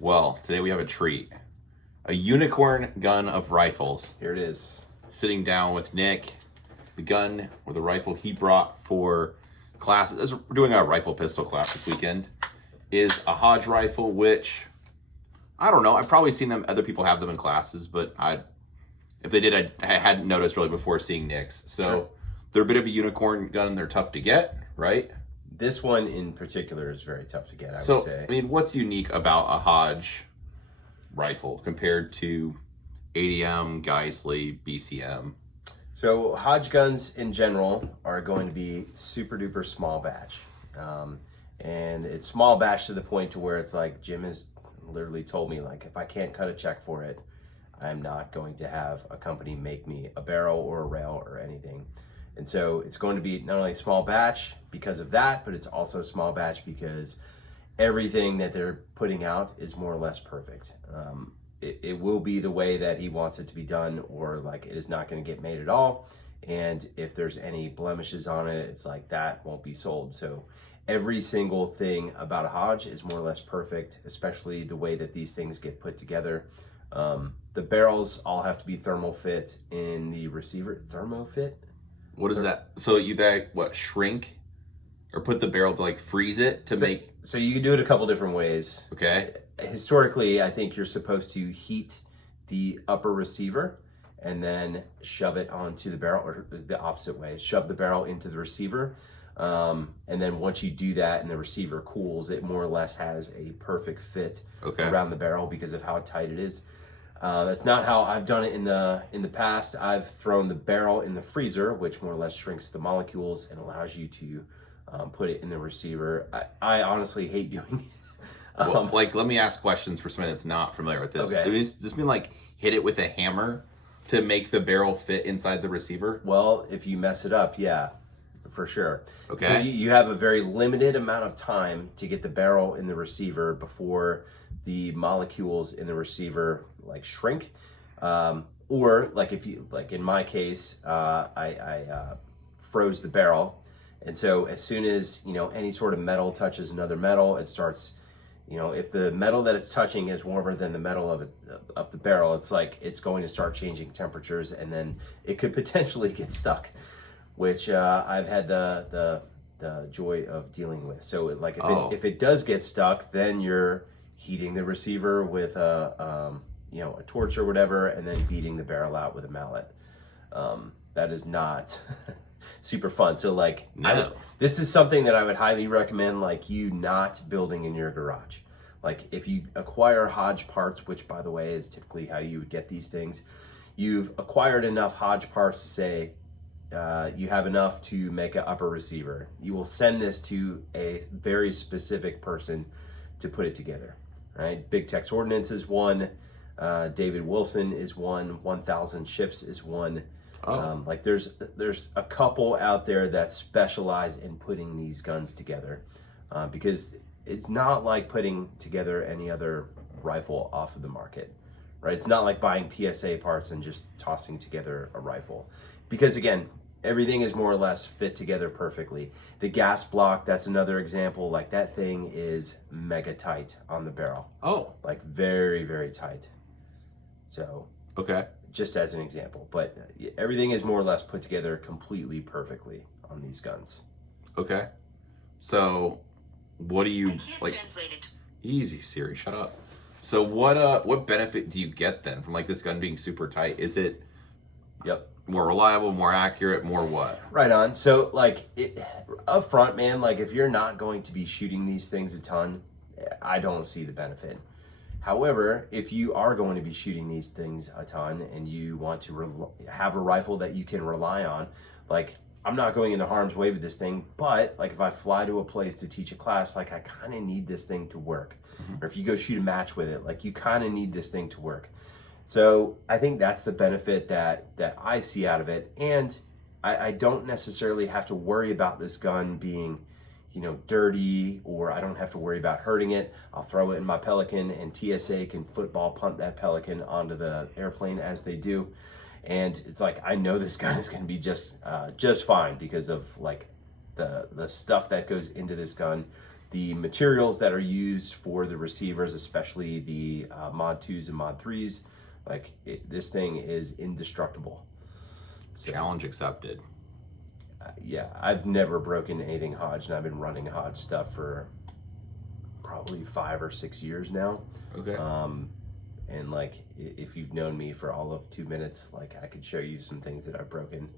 Well, today we have a treat. A unicorn gun of rifles. Here it is. Sitting down with Nick. The gun or the rifle he brought for classes, as we're doing a rifle pistol class this weekend, is a Hodge rifle, which, I don't know, I've probably seen them, other people have them in classes, but if they did, I hadn't noticed really before seeing Nick's. So Sure. They're a bit of a unicorn gun. They're tough to get, right? This one in particular is very tough to get, I So, would say. I mean, what's unique about a Hodge rifle compared to ADM, Geisley, BCM? So Hodge guns in general are going to be super duper small batch. And it's small batch to the point to where it's like Jim has literally told me, like, if I can't cut a check for it, I'm not going to have a company make me a barrel or a rail or anything. And so it's going to be not only small batch because of that, but it's also small batch because everything that they're putting out is more or less perfect. It will be the way that he wants it to be done, or like it is not going to get made at all. And if there's any blemishes on it, it's like that won't be sold. So every single thing about a Hodge is more or less perfect, especially the way that these things get put together. The barrels all have to be thermal fit in the receiver. Thermo fit? What is that? So shrink or put the barrel to like freeze it to make? So you can do it a couple different ways. Okay. Historically, I think you're supposed to heat the upper receiver and then shove it onto the barrel, or the opposite way, shove the barrel into the receiver. And then once you do that and the receiver cools, it more or less has a perfect fit around the barrel because of how tight it is. That's not how I've done it in the past. I've thrown the barrel in the freezer, which more or less shrinks the molecules and allows you to put it in the receiver. I honestly hate doing it. Well, let me ask questions for somebody that's not familiar with this. Okay. Does this mean like hit it with a hammer to make the barrel fit inside the receiver? Well, if you mess it up, yeah, for sure. Okay. Because you have a very limited amount of time to get the barrel in the receiver before the molecules in the receiver like shrink. Or like if you, like in my case, I froze the barrel. And so as soon as, any sort of metal touches another metal, it starts, if the metal that it's touching is warmer than the metal of the barrel, it's like it's going to start changing temperatures, and then it could potentially get stuck, which I've had the joy of dealing with. So if it does get stuck, then you're heating the receiver with a torch or whatever, and then beating the barrel out with a mallet. That is not super fun. So No. this is something that I would highly recommend, you not building in your garage. Like if you acquire Hodge parts, which by the way is typically how you would get these things, you've acquired enough Hodge parts to say you have enough to make an upper receiver. You will send this to a very specific person to put it together, right? Big Tex Ordnance is one. David Wilson is one. 1000 Ships is one. There's a couple out there that specialize in putting these guns together, because it's not like putting together any other rifle off of the market, right? It's not like buying PSA parts and just tossing together a rifle, because again, everything is more or less fit together perfectly. The gas block, that's another example. Like that thing is mega tight on the barrel. Oh. Like very, very tight. So. Okay. Just as an example, but everything is more or less put together completely perfectly on these guns. Okay. So, what do you I can't like? translate it. Easy, Siri, shut up. So, what benefit do you get then from this gun being super tight? Is it Yep. more reliable, more accurate, more what? Right on. So, up front, man, if you're not going to be shooting these things a ton, I don't see the benefit. However, if you are going to be shooting these things a ton and you want to have a rifle that you can rely on, I'm not going into harm's way with this thing, but if I fly to a place to teach a class, I kind of need this thing to work. Mm-hmm. Or if you go shoot a match with it, you kind of need this thing to work. So I think that's the benefit that I see out of it. And I don't necessarily have to worry about this gun being dirty, or I don't have to worry about hurting it. I'll throw it in my Pelican and TSA can football punt that Pelican onto the airplane as they do. And it's I know this gun is going to be just fine because of the stuff that goes into this gun, the materials that are used for the receivers, especially the Mod 2s and Mod 3s, like this thing is indestructible. So, Challenge accepted. Yeah, I've never broken anything Hodge, and I've been running Hodge stuff for probably 5 or 6 years now. Okay. And like, if you've known me for all of 2 minutes, like I could show you some things that I've broken.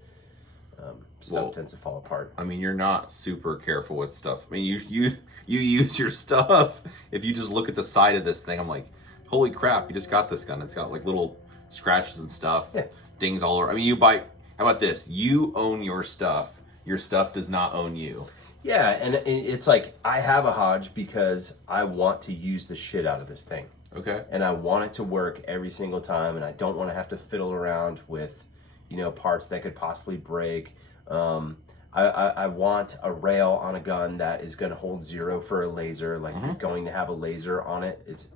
Stuff tends to fall apart. I mean, you're not super careful with stuff. I mean, you use your stuff. If you just look at the side of this thing, I'm like, holy crap! You just got this gun. It's got like little scratches and stuff, dings all over. I mean, you buy. How about this? You own your stuff. Your stuff does not own you. Yeah, and it's like I have a Hodge because I want to use the shit out of this thing. Okay. And I want it to work every single time, and I don't want to have to fiddle around with, parts that could possibly break. I want a rail on a gun that is going to hold 0 for a laser. Like, if you're going to have a laser on it,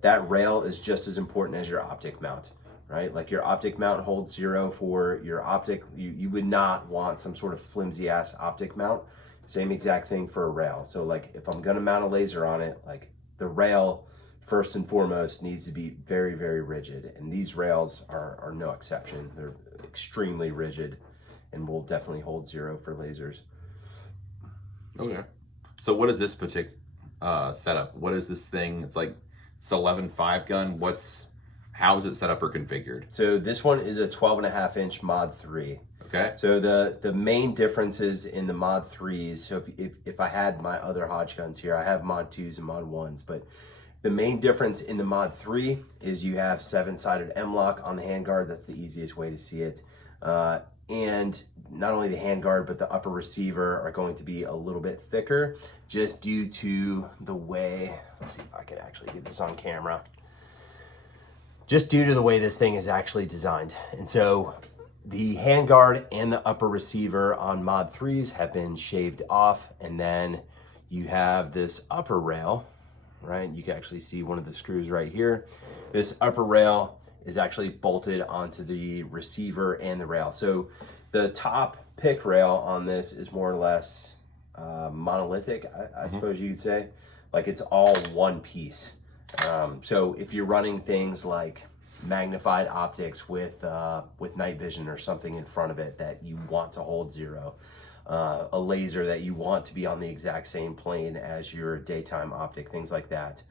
that rail is just as important as your optic mount, right? Like, your optic mount holds 0 for your optic. You would not want some sort of flimsy ass optic mount. Same exact thing for a rail. So like, if I'm going to mount a laser on it, like, the rail first and foremost needs to be very, very rigid, and these rails are no exception. They're extremely rigid and will definitely hold 0 for lasers. Okay. So what is this particular setup? What is this thing? It's like, it's an 11.5 gun. How is it set up or configured? So this one is a 12.5-inch Mod 3. Okay. So the main differences in the Mod 3s, so if I had my other Hodge guns here, I have Mod 2s and Mod 1s, but the main difference in the Mod 3 is you have 7-sided M-lock on the handguard. That's the easiest way to see it. And not only the handguard, but the upper receiver are going to be a little bit thicker just due to the way, let's see if I can actually get this on camera, just due to the way this thing is actually designed. And so the handguard and the upper receiver on Mod 3s have been shaved off, and then you have this upper rail, right? You can actually see one of the screws right here. This upper rail is actually bolted onto the receiver and the rail. So the top pick rail on this is more or less monolithic, I suppose you'd say. Like, it's all one piece. So if you're running things like magnified optics with night vision or something in front of it that you want to hold 0, a laser that you want to be on the exact same plane as your daytime optic, things like that.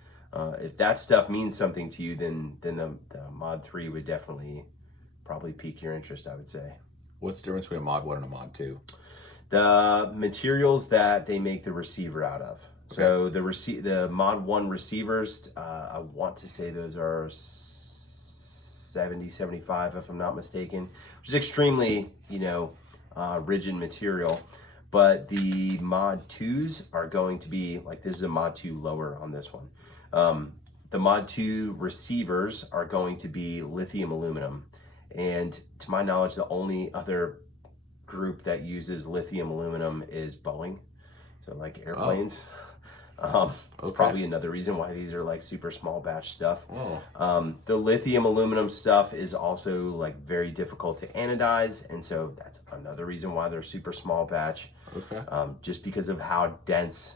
If that stuff means something to you, then the Mod 3 would definitely probably pique your interest, I would say. What's the difference between a Mod 1 and a Mod 2? The materials that they make the receiver out of. Okay. So the Mod 1 receivers, I want to say those are 70, 75, if I'm not mistaken, which is extremely, rigid material. But the Mod 2s are going to be, like, this is a Mod 2 lower on this one. The Mod 2 receivers are going to be lithium aluminum. And to my knowledge, the only other group that uses lithium aluminum is Boeing. So like airplanes. It's probably another reason why these are like super small batch stuff. The lithium aluminum stuff is also like very difficult to anodize, and so that's another reason why they're super small batch. Just because of how dense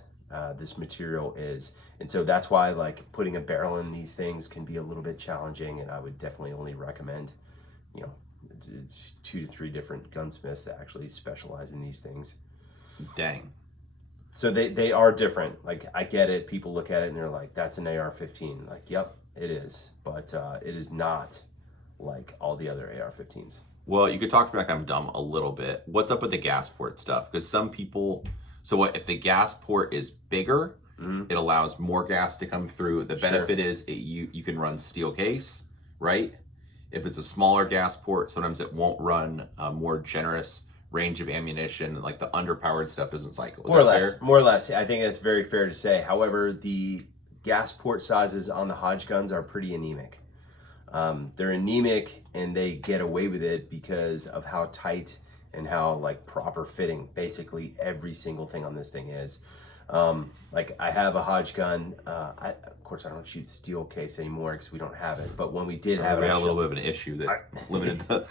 this material is. And so that's why like putting a barrel in these things can be a little bit challenging, and I would definitely only recommend, it's 2 to 3 different gunsmiths that actually specialize in these things. Dang. So they are different. Like, I get it. People look at it and they're like, that's an AR-15. Like, yep, it is. But it is not like all the other AR-15s. Well, you could talk to me like I'm dumb a little bit. What's up with the gas port stuff? Because some people, so what if the gas port is bigger, it allows more gas to come through. The benefit is you can run steel case, right? If it's a smaller gas port, sometimes it won't run a more generous range of ammunition, like the underpowered stuff doesn't cycle. More or less. I think that's very fair to say. However, the gas port sizes on the Hodge guns are pretty anemic. They're anemic, and they get away with it because of how tight and how like proper fitting basically every single thing on this thing is. Like I have a Hodge gun. Of course, I don't shoot steel case anymore because we don't have it. But when we did have We it, had a little bit of an issue that limited the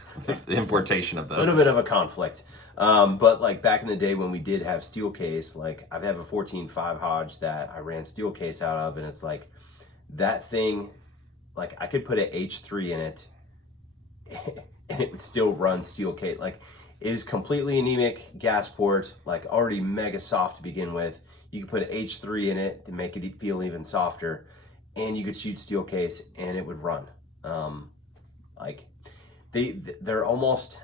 importation of those. a little bit of a conflict. But like back in the day when we did have steel case, like I have a 14.5 Hodge that I ran steel case out of, and it's like that thing, like I could put an H3 in it and it would still run steel case. Like it is completely anemic gas port, like already mega soft to begin with. You could put an H3 in it to make it feel even softer, and you could shoot steel case and it would run. Like they're almost,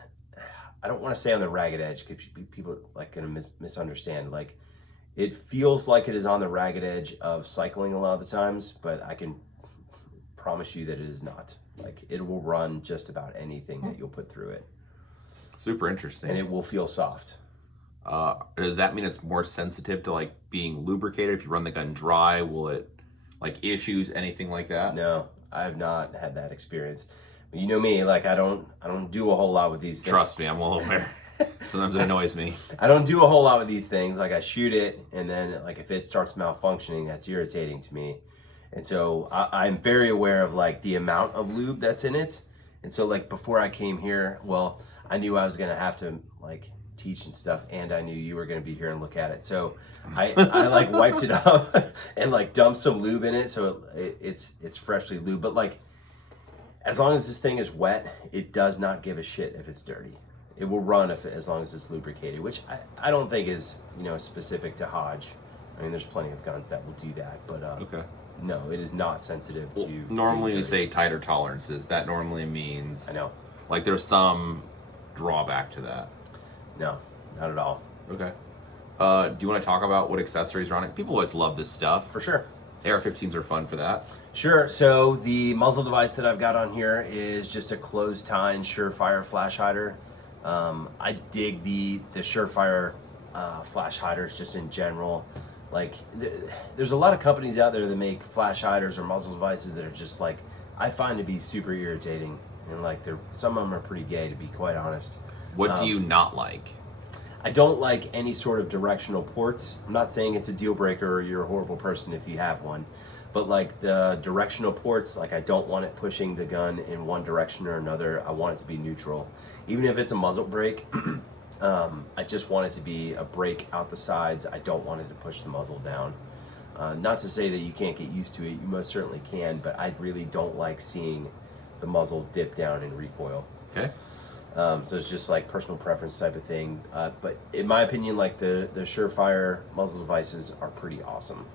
I don't want to say on the ragged edge because people like gonna misunderstand. Like it feels like it is on the ragged edge of cycling a lot of the times, but I can promise you that it is not. Like it will run just about anything that you'll put through it. Super interesting. And it will feel soft. Does that mean it's more sensitive to like being lubricated? If you run the gun dry, will it like issues, anything like that? No, I have not had that experience. You know me, like I don't do a whole lot with these things. Trust me, I'm well aware. Sometimes it annoys me. I don't do a whole lot with these things. Like I shoot it, and then like if it starts malfunctioning, that's irritating to me. And so I'm very aware of like the amount of lube that's in it. And so like before I came here, well, I knew I was gonna have to like teach and stuff, and I knew you were gonna be here and look at it. So I like wiped it up and like dumped some lube in it, so it's freshly lubed. But like as long as this thing is wet, it does not give a shit if it's dirty. It will run as long as it's lubricated, which I don't think is, you know, specific to Hodge. I mean, there's plenty of guns that will do that, but okay. No, it is not sensitive to. Normally, you say tighter tolerances. That normally means. I know. Like there's some drawback to that. No, not at all. Okay. Do you want to talk about what accessories are on it? People always love this stuff. For sure. AR-15s are fun for that. Sure. So the muzzle device that I've got on here is just a closed tine Surefire flash hider. I dig the Surefire flash hiders just in general. Like there's a lot of companies out there that make flash hiders or muzzle devices that are just like, I find to be super irritating, and like some of them are pretty gay, to be quite honest. What do you not like? I don't like any sort of directional ports. I'm not saying it's a deal breaker or you're a horrible person if you have one, but like the directional ports, like I don't want it pushing the gun in one direction or another. I want it to be neutral. Even if it's a muzzle brake, I just want it to be a break out the sides. I don't want it to push the muzzle down. Not to say that you can't get used to it. You most certainly can, but I really don't like seeing the muzzle dip down in recoil. Okay. So it's just like personal preference type of thing. But in my opinion, like the Surefire muzzle devices are pretty awesome.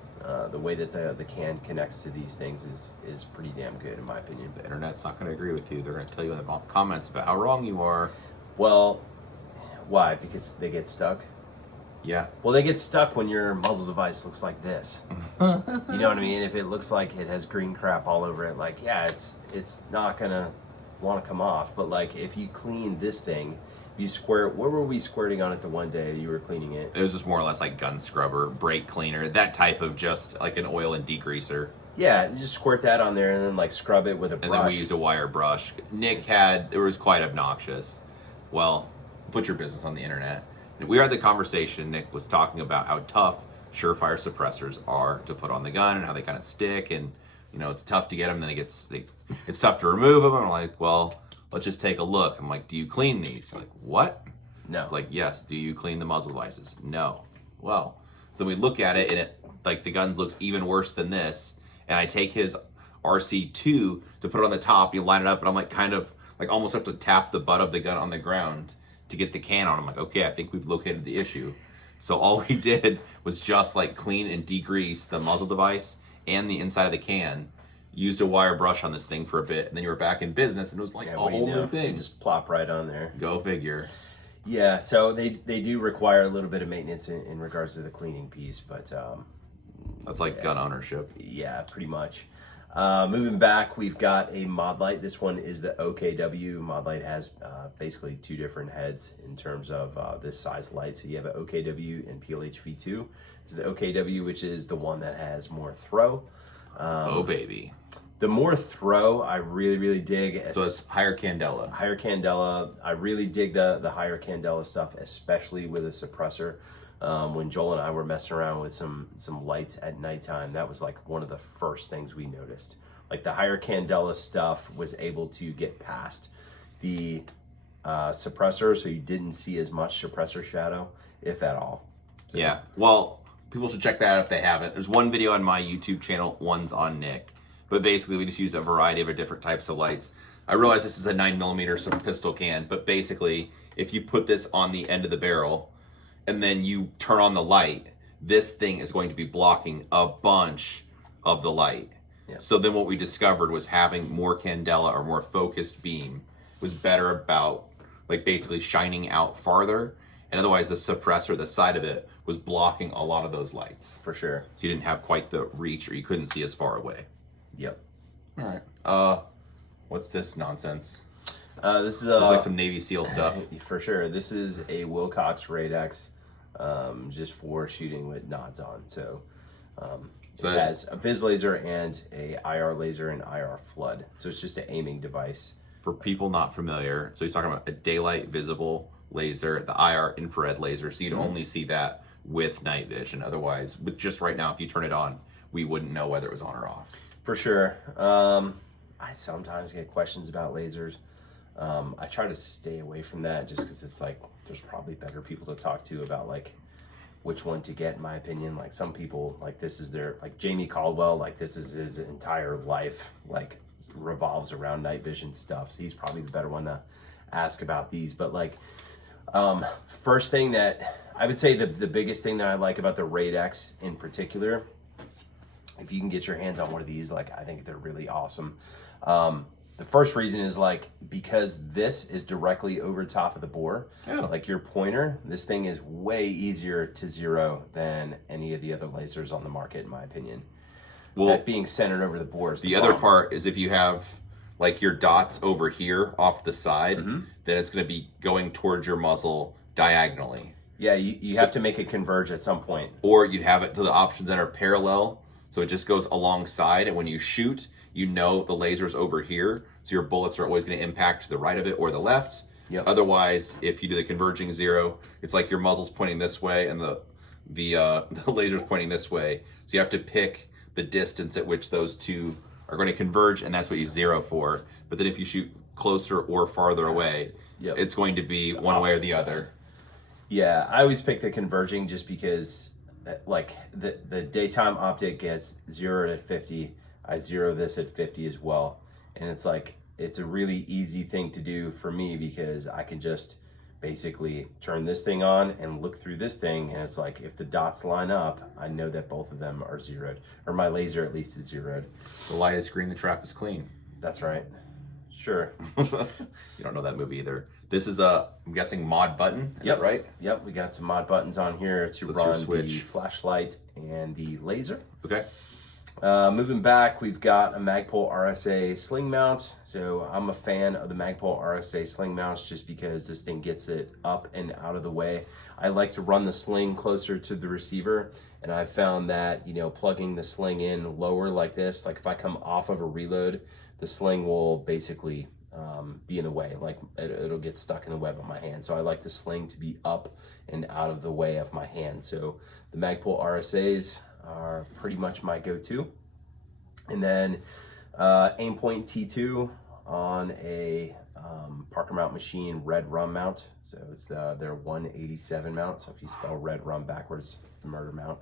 The way that the can connects to these things is pretty damn good in my opinion. The internet's not going to agree with you. They're going to tell you in the comments about how wrong you are. Well, why? Because they get stuck? Yeah. Well, they get stuck when your muzzle device looks like this. You know what I mean? If it looks like it has green crap all over it, like, yeah, it's not going to want to come off. But like if you clean this thing, you squirt. What were we squirting on it the one day you were cleaning it? It was just more or less like gun scrubber, brake cleaner, that type of just like an oil and degreaser. Yeah, you just squirt that on there and then like scrub it with a brush. And then we used a wire brush. It was quite obnoxious. Well, put your business on the internet. We had the conversation. Nick was talking about how tough Surefire suppressors are to put on the gun and how they kind of stick, and you know it's tough to get them. Then it's tough to remove them. And I'm like, well, let's just take a look. I'm like, do you clean these? You're like, what? No. It's like, yes. Do you clean the muzzle devices? No. Well, so we look at it, and it like the gun looks even worse than this. And I take his RC2 to put it on the top. You line it up, and I'm like, kind of like almost have to tap the butt of the gun on the ground to get the can on. I'm like, okay, I think we've located the issue. So all we did was just like clean and degrease the muzzle device and the inside of the can. Used a wire brush on this thing for a bit, and then you were back in business, and it was like a whole new thing. They just plop right on there. Go figure. Yeah, so they do require a little bit of maintenance in regards to the cleaning piece, but that's like gun ownership. Yeah, pretty much. Moving back, we've got a mod light. This one is the OKW. Mod light has basically two different heads in terms of this size light. So you have an OKW and PLHV2. This is the OKW, which is the one that has more throw. Oh, baby. The more throw, I really, really dig. So it's higher candela. Higher candela. I really dig the higher candela stuff, especially with a suppressor. When Joel and I were messing around with some lights at nighttime, that was like one of the first things we noticed. Like the higher candela stuff was able to get past the suppressor, so you didn't see as much suppressor shadow, if at all. So, yeah, well, people should check that out if they haven't. There's one video on my YouTube channel, one's on Nick. But basically, we just used a variety of different types of lights. I realize this is a 9mm pistol can, but basically, if you put this on the end of the barrel and then you turn on the light, this thing is going to be blocking a bunch of the light. Yeah. So then what we discovered was having more candela or more focused beam was better about like basically shining out farther. And otherwise the suppressor, the side of it, was blocking a lot of those lights. For sure. So you didn't have quite the reach, or you couldn't see as far away. Yep. All right. What's this nonsense? This is Looks like some Navy SEAL stuff. For sure. This is a Wilcox Radex, just for shooting with nods on. So, So it has a Viz laser and a IR laser and IR flood. So it's just an aiming device. For people not familiar, so he's talking about a daylight visible laser, the IR infrared laser. So you'd only see that with night vision. Otherwise, with just right now, if you turn it on, we wouldn't know whether it was on or off. For sure. I sometimes get questions about lasers. I try to stay away from that just because it's like there's probably better people to talk to about like which one to get, in my opinion. Like some people, like this is their, like Jamie Caldwell, like this is his entire life, like revolves around night vision stuff. So he's probably the better one to ask about these. But like, first thing that I would say the biggest thing that I like about the Radex in particular, if you can get your hands on one of these, like I think they're really awesome. The first reason is like because this is directly over top of the bore, like your pointer, this thing is way easier to zero than any of the other lasers on the market, in my opinion. Well, that being centered over the bore is the other part is if you have like your dots over here off the side, then it's going to be going towards your muzzle diagonally. Yeah, you have to make it converge at some point. Or you'd have it to the options that are parallel. So it just goes alongside, and when you shoot, you know the laser's over here, so your bullets are always going to impact to the right of it or the left. Yep. Otherwise, if you do the converging zero, it's like your muzzle's pointing this way and the laser's pointing this way. So you have to pick the distance at which those two are going to converge, and that's what you zero for. But then if you shoot closer or farther away, it's going to be one way or the other. Yeah, I always pick the converging just because like the daytime optic gets zeroed at 50. I zero this at 50 as well. And it's like, it's a really easy thing to do for me because I can just basically turn this thing on and look through this thing. And it's like, if the dots line up, I know that both of them are zeroed, or my laser at least is zeroed. The light is green, the trap is clean. That's right. Sure. You don't know that movie either. This is a, I'm guessing, mod button. Is that right? Yep. We got some mod buttons on here to run the flashlight and the laser. Okay. Moving back, we've got a Magpul RSA sling mount. So I'm a fan of the Magpul RSA sling mounts just because this thing gets it up and out of the way. I like to run the sling closer to the receiver, and I've found that, you know, plugging the sling in lower like this, like if I come off of a reload, the sling will basically be in the way, like it'll get stuck in the web of my hand. So I like the sling to be up and out of the way of my hand. So the Magpul RSAs are pretty much my go-to. And then Aimpoint T2 on a Parker Mount Machine Red Rum mount. So it's their 187 mount. So if you spell Red Rum backwards, it's the murder mount.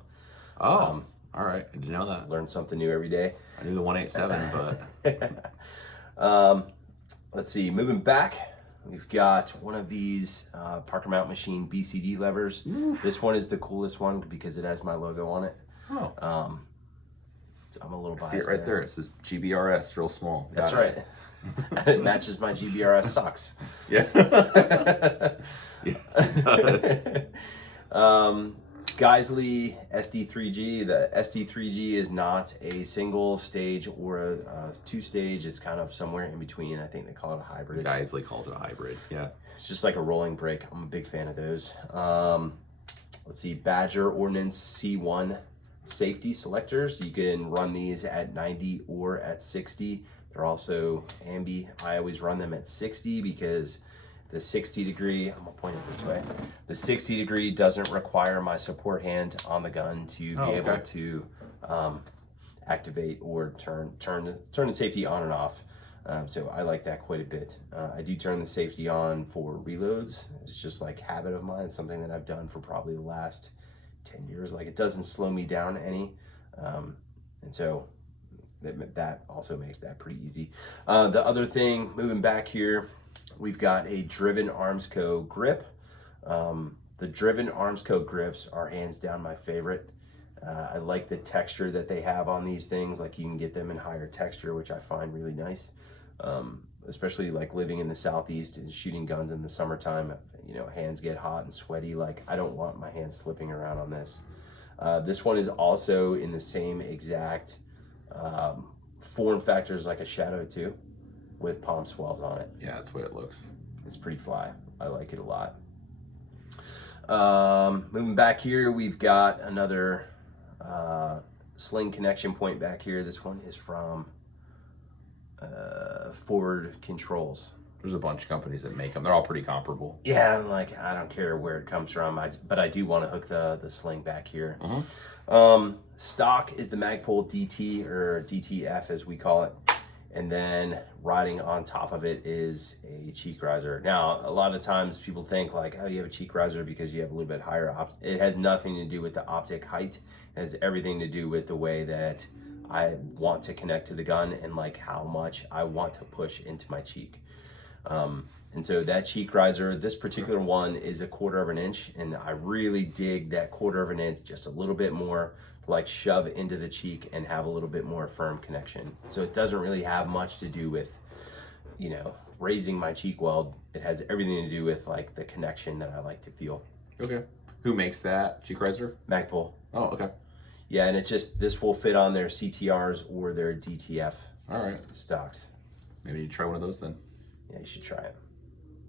Oh, all right. I didn't know that. Learn something new every day. I knew the 187, but... Let's see, moving back, we've got one of these Parker Mount Machine BCD levers. Oof. This one is the coolest one because it has my logo on it. Oh. So I'm a little biased. See it right there. It says GBRS, real small. That's right. It matches my GBRS socks. Yeah. Yes, it does. Geisley SD3G. The SD3G is not a single stage or a two-stage. It's kind of somewhere in between. I think they call it a hybrid. Geisley calls it a hybrid, yeah. It's just like a rolling brake. I'm a big fan of those. Let's see, Badger Ordnance C1 safety selectors. You can run these at 90 or at 60. They're also ambi. I always run them at 60 because The 60 degree, I'm gonna point it this way. The 60 degree doesn't require my support hand on the gun to be able to activate or turn the safety on and off. So I like that quite a bit. I do turn the safety on for reloads. It's just like habit of mine. It's something that I've done for probably the last 10 years. Like, it doesn't slow me down any. And so that also makes that pretty easy. The other thing, moving back here, we've got a Driven Armsco grip. The Driven Armsco grips are hands down my favorite. I like the texture that they have on these things. Like, you can get them in higher texture, which I find really nice. Especially like living in the Southeast and shooting guns in the summertime, you know, hands get hot and sweaty. Like, I don't want my hands slipping around on this. This one is also in the same exact form factors like a Shadow 2 with palm swells on it. Yeah, that's the way it looks. It's pretty fly. I like it a lot. Moving back here, we've got another sling connection point back here. This one is from Forward Controls. There's a bunch of companies that make them. They're all pretty comparable. Yeah, like, I don't care where it comes from, but I do want to hook the sling back here. Stock is the Magpul DT, or DTF as we call it. And then riding on top of it is a cheek riser. Now, a lot of times people think like, oh, you have a cheek riser because you have a little bit higher it has nothing to do with the optic height. It has everything to do with the way that I want to connect to the gun and like how much I want to push into my cheek. And so that cheek riser, this particular one is 1/4 of an inch, and I really dig that 1/4 of an inch just a little bit more to like shove into the cheek and have a little bit more firm connection. So it doesn't really have much to do with, you know, raising my cheek weld. It has everything to do with like the connection that I like to feel. Okay. Who makes that cheek riser? Magpul. Oh, okay. Yeah, and this will fit on their CTRs or their DTF All right. stocks. Maybe you try one of those then. Yeah, you should try it.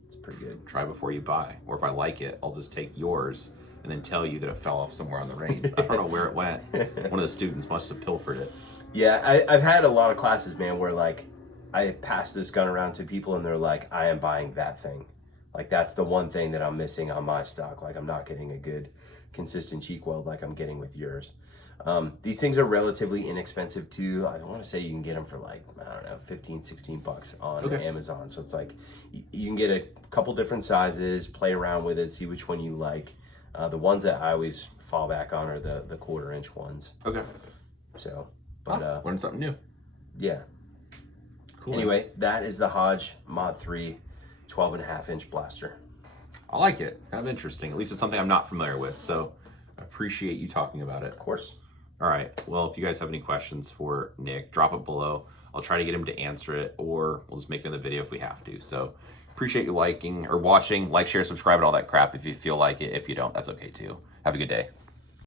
It's pretty good. Try before you buy. Or if I like it, I'll just take yours and then tell you that it fell off somewhere on the range. I don't know where it went. One of the students must have pilfered it. Yeah, I've had a lot of classes, man, where like I pass this gun around to people and they're like, I am buying that thing. Like, that's the one thing that I'm missing on my stock. Like, I'm not getting a good consistent cheek weld like I'm getting with yours. These things are relatively inexpensive too. I want to say you can get them for like, I don't know, 15, 16 bucks on Amazon. So it's like, you can get a couple different sizes, play around with it, see which one you like. The ones that I always fall back on are the 1/4 inch ones. Okay. So, but learn something new. Yeah. Cool. Anyway, that is the Hodge Mod 3 12.5 inch blaster. I like it. Kind of interesting. At least it's something I'm not familiar with. So I appreciate you talking about it. Of course. All right. Well, if you guys have any questions for Nick, drop it below. I'll try to get him to answer it, or we'll just make it in the video if we have to. So appreciate you liking or watching. Like, share, subscribe, and all that crap if you feel like it. If you don't, that's okay too. Have a good day.